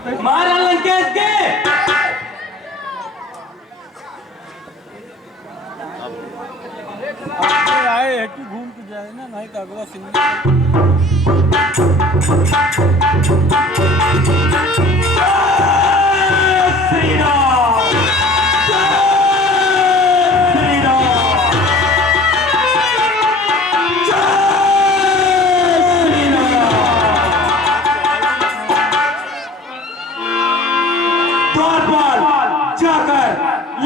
मारा लंकेश के। आए है कि घूम के जाए ना, नहीं तो अगला सीन श्री राम, श्री राम, श्री राम। द्वारपाल जाकर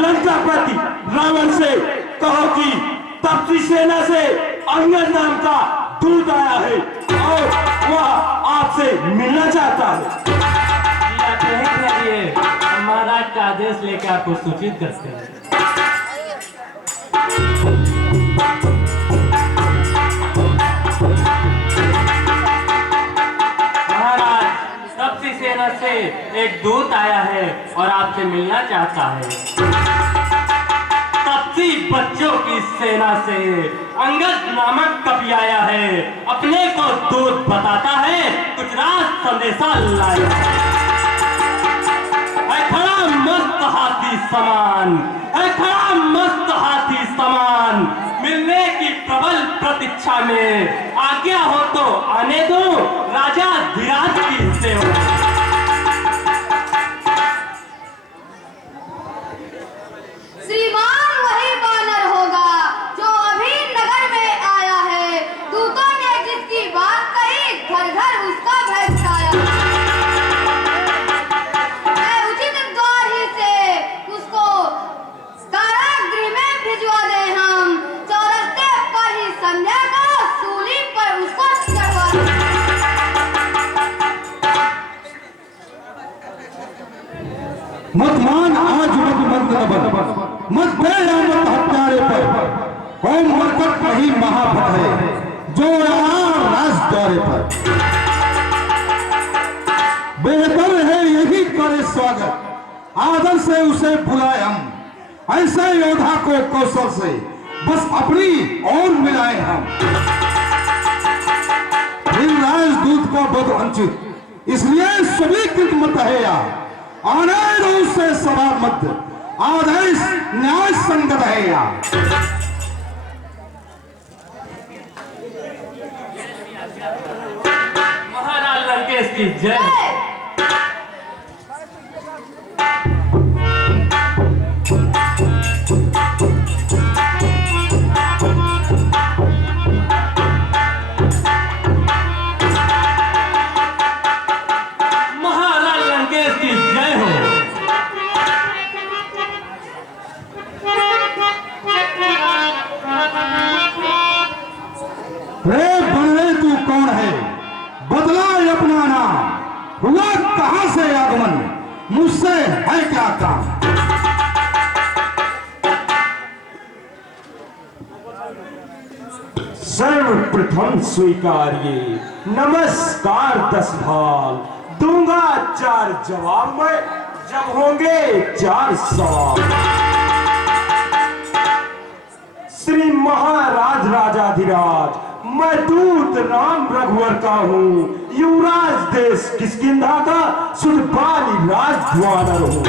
लंकापति रावण से कहो कि तप्ती सेना से अंगद नाम का दूत आया है और वह आपसे मिलना चाहता है। महाराज का आदेश लेकर आपको सूचित करते हैं। महाराज, तप्ती सेना से एक दूत आया है और आपसे मिलना चाहता है। तप्ती बच्चों की सेना से अंगद नामक कवि आया है, अपने को दूत बताता है, कुछ राज संदेशा लाया है। खड़ा मस्त हाथी समान, है खड़ा मस्त हाथी समान, मिलने की प्रबल प्रतीक्षा में, आज्ञा हो तो आने दो राजा धीराज की सेवा। श्रीमान वही बानर होगा जो अभी नगर में आया है। दूतों ने जिसकी बात कही, घर घर उसका भय छाया। मैं उचित द्वार ही से उसको कारागृह में भिजवा दे। हम चौरस्ते पर ही संध्या को सूली पर उसको चढ़वा दें। मत मान आज मत मंद न बन, मत दे मत हत्यारे पर। कौन मरकट नहीं महाभट है जो राज द्वारे पर। बेहतर है यही करे स्वागत, आदर से उसे बुलाए हम। ऐसे योद्धा को कौशल से बस अपनी ओर मिलाए हम। फिर राजदूत को बद वंचित, इसलिए सभी कृत मत है या आने रूप से सभा मध्य, आदेश न्याय संगत है या। महाराज लंकेश की जय। महाराज लंकेश की जय हो। रे बनरे तू कौन है, बदला अपना नाम। हुआ कहां से आगमन, मुझसे है क्या काम। सर्वप्रथम स्वीकारिए नमस्कार 10 भाल, दूंगा 4 जवाब मैं, जब होंगे 4 सवाल। श्री महाराज राजाधिराज, मैं दूत राम रघुवर का हूँ, युवराज देश किष्किंधा का सुध बाली राजद्वार हूँ।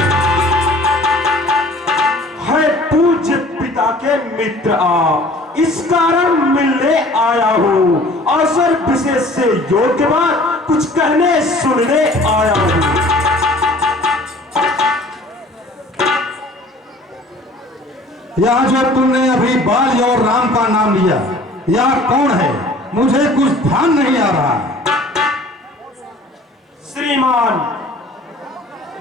है पूज्य पिता के मित्र आप, इस कारण मिलने आया हूँ। अवसर विशेष से योग्य बात कुछ कहने सुनने आया हूँ। यह जो तुमने अभी बाल और राम का नाम लिया, यह कौन है, मुझे कुछ ध्यान नहीं आ रहा। श्रीमान,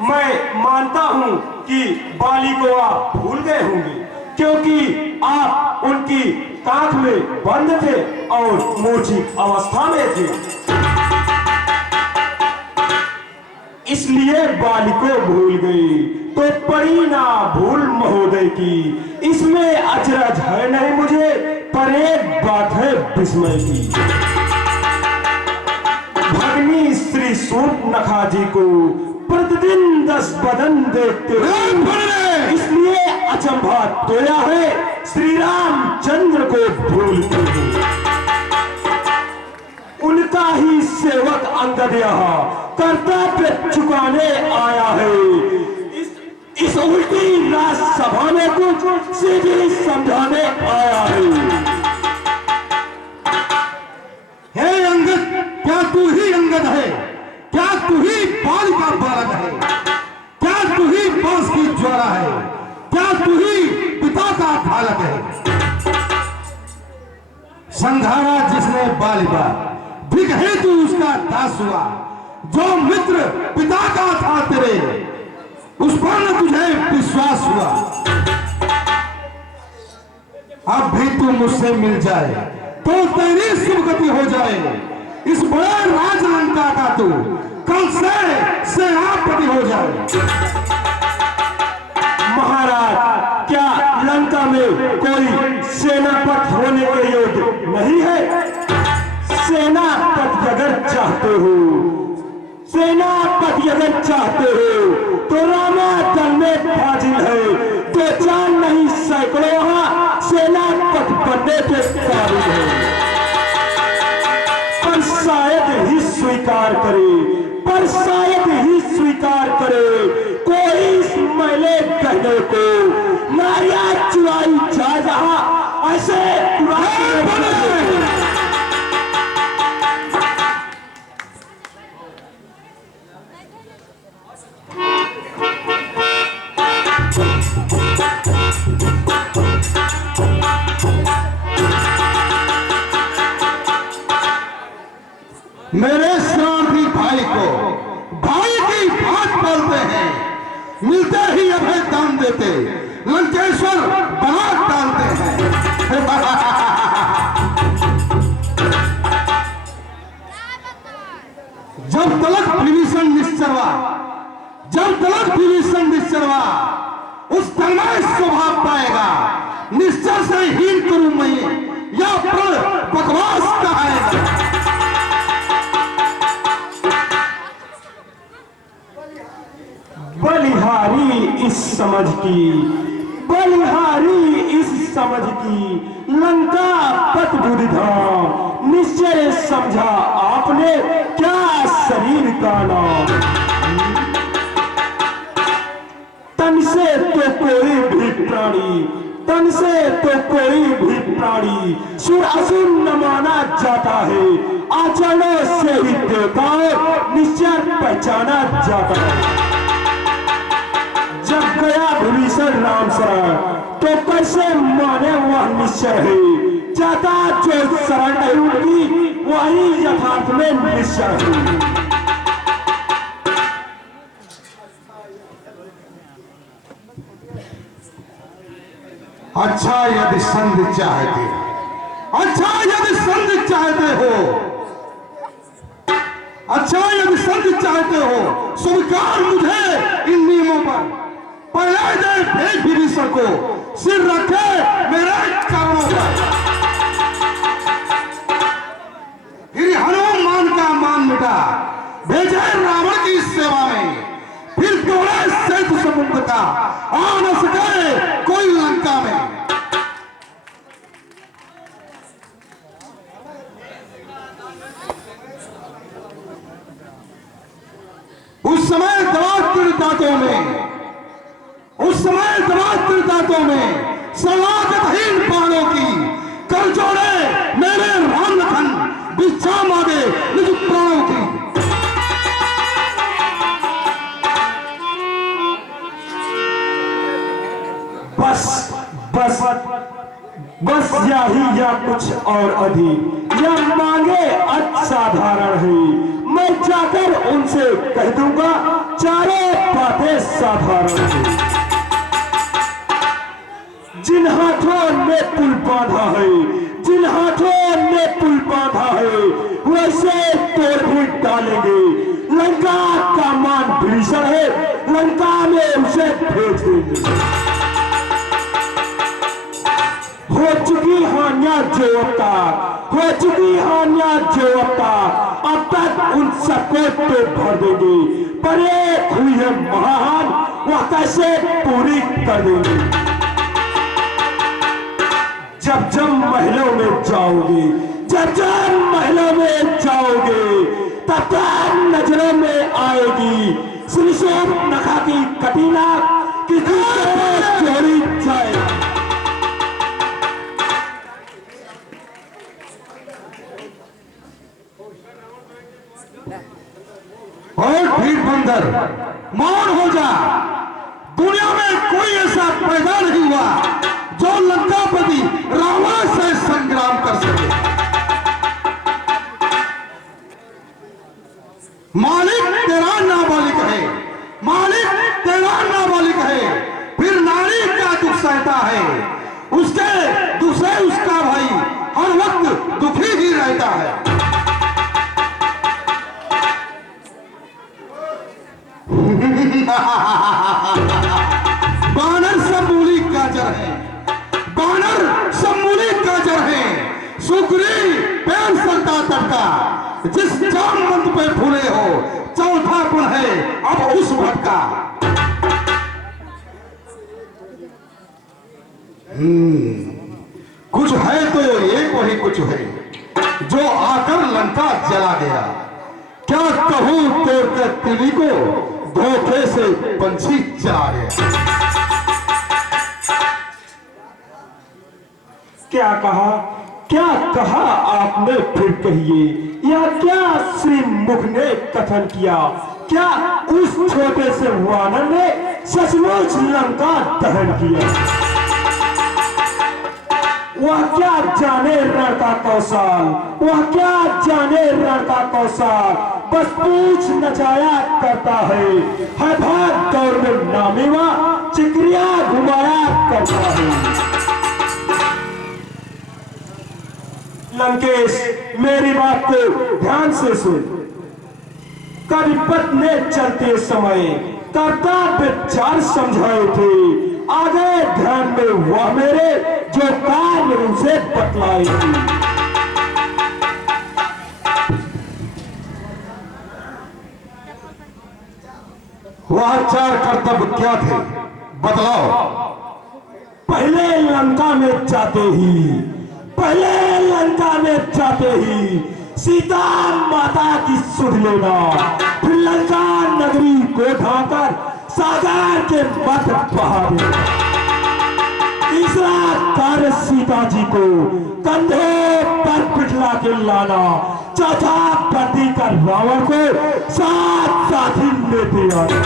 मैं मानता हूं कि बाली को आप भूल गए होंगे, क्योंकि आप उनकी ताक में बंद थे और मूर्छित अवस्था में थे। इसलिए बाली को भूल गई, तो पड़ी ना भूल महोदय की। इसमें अचरज है नहीं मुझे, पर एक बात है विस्मय की। भगनी श्री सूर्पनखा जी को प्रतिदिन 10 बदन देखते हुए, इसलिए अचंभा तोया है श्री रामचंद्र को भूलते हुए। उनका ही सेवक अंगद यहाँ कर्तव्य चुकाने आया है। इस उल्टी राज्यसभा में कुछ सीधी समझाने आया है। हे अंगद, क्या तू ही अंगद है? क्या तू ही बाल का बालक है? क्या तू ही बांस की ज्वाला है? क्या तू ही पिता का बालक है? संघारा जिसने बालिका, भिख है तू उसका दास हुआ। जो मित्र पिता का था तेरे, उस पर न तुझे विश्वास हुआ। अब भी तू मुझसे मिल जाए तो तेरी सुगति हो जाए। इस बड़े राजलंका का तू कल से सेनापति हो जाए। महाराज, क्या लंका में कोई सेनापति होने के योग्य नहीं है? सेनापति अगर चाहते हो, सेनापति अगर चाहते हो तो रामादल में फाजिल है। दो चार नहीं सैकड़ों यहाँ सेनापति बनने के काबिल है। पर शायद ही स्वीकार करे, पर शायद ही स्वीकार करे कोई इस मैले कहने को। नारिया चुराई जा जहाँ ऐसे मेरे श्रांति भाई को भाई की बात बोलते हैं। मिलते ही अभय दान देते, लंकेश्वर बना डालते हैं। जब तलक विभीषण निश्चरवा, जब तलक विभीषण निश्चरवा, उस तन्मय स्वभाव पाएगा। निश्चर से हीन करूं मैं या प्रण बकवास कहाएगा। बलिहारी इस समझ की, बलिहारी इस समझ की, लंका पत बुधिधाम। निश्चय समझा आपने क्या शरीर का नाम। तन से तो कोई भी प्राणी, तन से तो कोई भी प्राणी सुर असुर न माना जाता है। आचरणों से ही देवताओं निश्चय पहचाना जाता है। जब गया विभीषण राम शरण तो कैसे माने वह निश्चय है। जाता जो शरण नहीं उनकी वही यथार्थ में निश्चय है। अच्छा यदि संधि चाहते, अच्छा यदि संधि चाहते हो, अच्छा यदि संधि चाहते हो, स्वीकार मुझे इन नियमों पर। पहले दे भेज विभीषण को, सिर रखे मेरे चरणों पर। फिर हनुमान का मान मिटा, भेजे रावण की सेवा में। फिर तोड़े सेतु समुद्र का, आ न सके कोई लंका में। उस समय दवात दांतों में, उस समय दवात दांतों में सलाकतहीन बाणों की कर जोड़े मेरे राम लखन, भिक्षा मांगे निज प्राणों की। बस बस बस यही या कुछ और अधिक, यह मांगे असाधारण है। मैं जाकर उनसे कह दूंगा चारों बातें साधारण है। जिन हाथों ने पुल बांधा है, जिन हाथों ने पुल बांधा है, वैसे तोड़ भी डालेंगे। लंका का मान भीषण है, लंका में उसे भेज देंगे। हो चुकी हानियां जो अब तक, हो चुकी हानियां जो अब तक, अब तक उन सबको तो भर देंगे। पर एक हुई है महान, वह कैसे पूरी कर देंगे। जब जब महलों में जाओगे, जब जब महलों में जाओगे, तब तक नजरों में आएगी श्रीशोभ नखा की कटीना कि चोरी जाए। और भीड़ बंदर मौन हो जा। दुनिया में कोई ऐसा पैदा नहीं हुआ जो लंकापति रावण से संग्राम कर सके। मालिक तेरा नाबालिग है, मालिक तेरा नाबालिग है, फिर नारी का दुख सहता है, उसके दुख से उसका भाई हर वक्त दुखी ही रहता है। बानर समूली गाजर है, बानर समूली गाजर है, सुग्री पैर सरता तड़का, जिस जाम मंद पे फूले हो चौथा गुण है अब उस भटका। कुछ है तो एक वही कुछ है जो आकर लंका जला गया। क्या कहूं तोड़कर तिली को धोखे से पंछी चला गया। क्या कहा आपने फिर कहिए, या क्या श्री मुख ने कथन किया, क्या उस छोटे से वानर ने सचमुच लंका दहन किया। वह क्या जाने रण का कौशल, वह क्या जाने रण का कौशल, बस पूछ नचाया करता है भाग दौड़ में नामीवा चिकरिया घुमाया करता है। लंकेश मेरी बात को ध्यान से सुन। कविपत ने चलते समय कर्तव्य विचार समझाए थे, आगे ध्यान में वह मेरे जो कार्य उनसे बतलाए थे। वह चार कर्तव्य क्या थे बतलाओ। पहले लंका में जाते ही सीता माता की सुध लेना, फिर लंका नगरी को ढाकर सागर के मध्य बहा देना। तीसरा कार्य सीता जी को कंधे पर बिठला के लाना, चौथा पति कर रावण को साथ साथी लेते आना।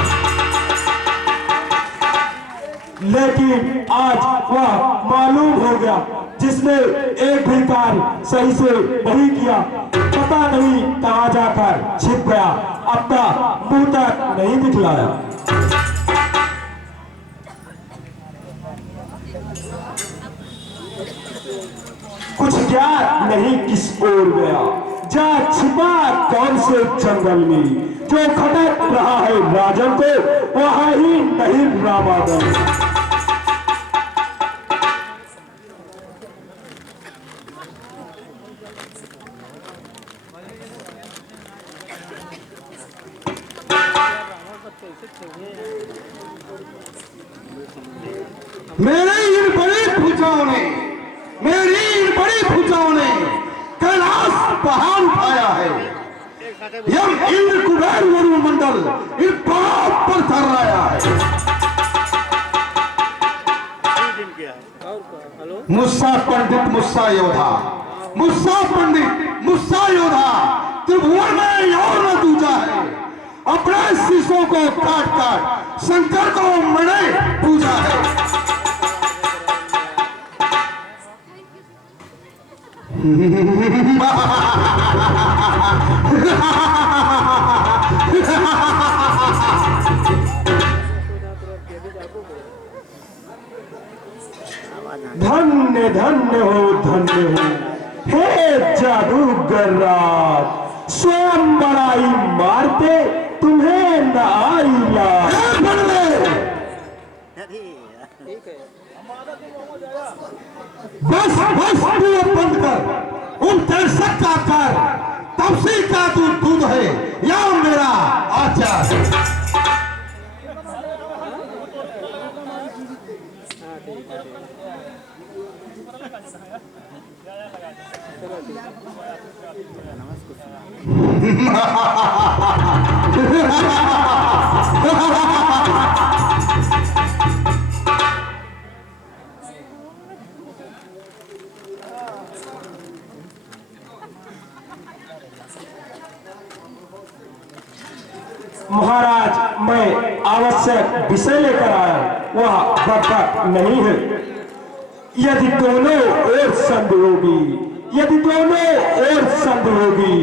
लेकिन आज वह मालूम हो गया जिसने एक भी कार्य सही से नहीं किया, पता नहीं कहां जाकर छिप गया, अपना मुंह तक नहीं दिखलाया। कुछ ज्ञात नहीं किस ओर गया, जा छिपा कौन से जंगल में, जो खटक रहा है राजन को वहां ही नहीं रामादन। मेरी इन बड़ी भुजाओं ने कैलाश पहाड़ उठाया है। यम इंद्र कुबेर वरुणमंडल इन पाप पर थर्राया है। मुस्सा पंडित मुस्सा योधा, मुस्सा पंडित मुस्सा योधा, त्रिभुवन में और न दूजा है। अपने शीशों को काट काट शंकर को मणे पूजा है। धन्य धन्य हो हे जादूगर राज, स्वयं बड़ाई मारते तुम्हें न आई लाज। बस बस तू बंद कर, उन दर्शक का कर, तपसी का तू दूध है या मेरा आचार। महाराज, मैं आवश्यक विषय लेकर आया, वह बकबक नहीं है। यदि दोनों ओर संधि होगी, यदि दोनों ओर संधि होगी,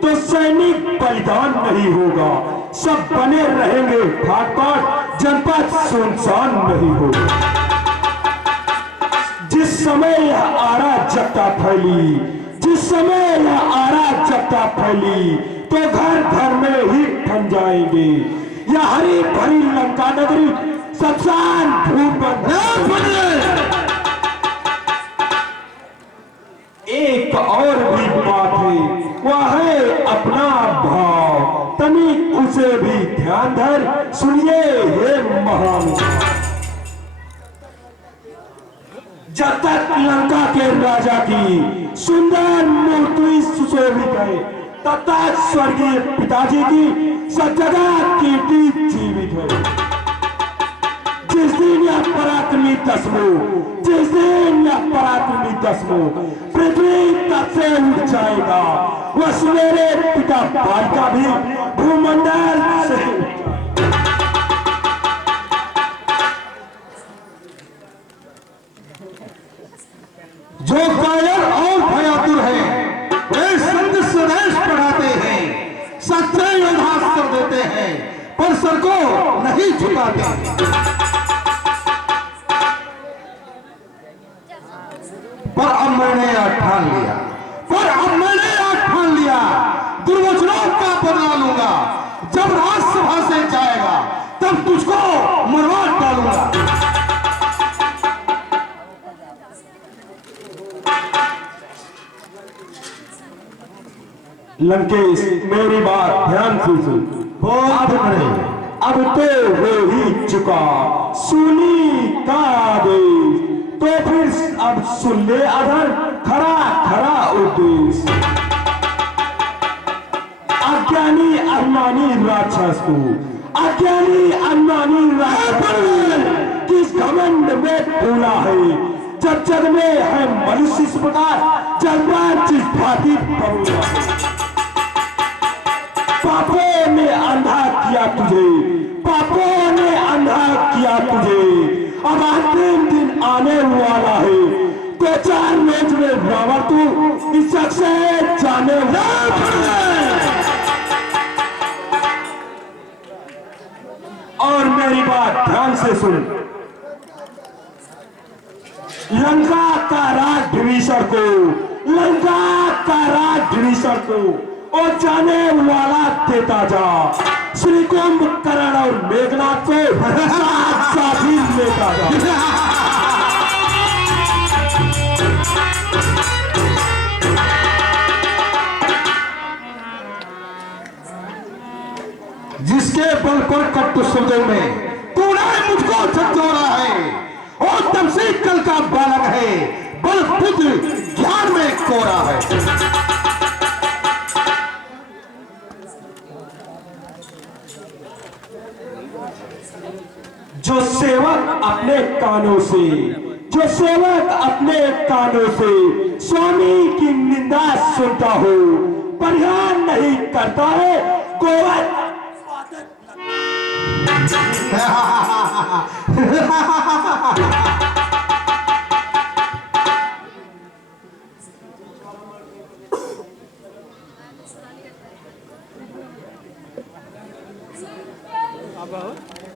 तो सैनिक बलिदान नहीं होगा, सब बने रहेंगे भागपाट, जनपद सुनसान नहीं होगा। जिस समय यह अराजकता फैली, जिस समय यह अराजकता फैली, तो घर घर में ही ठन जाएंगे। यह हरी भरी लंका नगरी शमशान भूमि बन एक और भी बात है, वह है अपना भाव, तनिक उसे भी ध्यान धर सुनिए हे महान। जब तक लंका के राजा की सुंदर मूर्ति सुशोभित है, तब तक स्वर्गीय पिताजी की सब जगह कीर्ति जीवित है। जिस दिन यह पराक्रमी दसमो, जिस दिन यह पराक्रमी दसमो पृथ्वी तक से उठ जाएगा, वह सवेरे पिता बाल का भी भूमंडल से जो कायर और भयातुर है, वे संत स्वदेश पढ़ाते हैं, सच्चे योद्धा सर देते हैं, पर सर को नहीं झुकाते। पर अब मैंने यह ठान लिया, पर अब मैंने यह ठान लिया, दुर्वचनों का बदला लूंगा। जब राज्यसभा से जाएगा, तब तुझको मरवा डालूंगा। लंकेश, मेरी बात ध्यान से सुन। अब तो हो ही चुका सुनी का आदेश, तो फिर अब सुन ले अधर खरा खरा उद्देश्य। अज्ञानी अज्ञानी राक्षस को, अज्ञानी अज्ञानी राक्षस किस घमंड में फूला है, जब जग में है मनुष्य इस प्रकार जलवा जिस भांति परूला है। पापों ने अंधा किया तुझे, पापों ने अंधा किया तुझे, अब अंतिम दिन आने वाला है, तो चार रोज में रावण तू इस जग से जाने वाला है। और मेरी बात ध्यान से सुन। लंका का राज विभीषण को, लंका का राज विभीषण को और जाने वाला देता जा। श्री कुंभकर्ण और मेघनाथ को साथ साथ ही लेता जा। जिसके बल पर कट्टु शब्दों में तूने मुझको झकझोरा है, और तब से कल का बालक है, बल बुद्ध ज्ञान में कोरा है। जो सेवक अपने कानों से, जो सेवक अपने कानों से स्वामी की निंदा सुनता हो, परिहार नहीं करता है, गोवध Ha ha ha ha ha!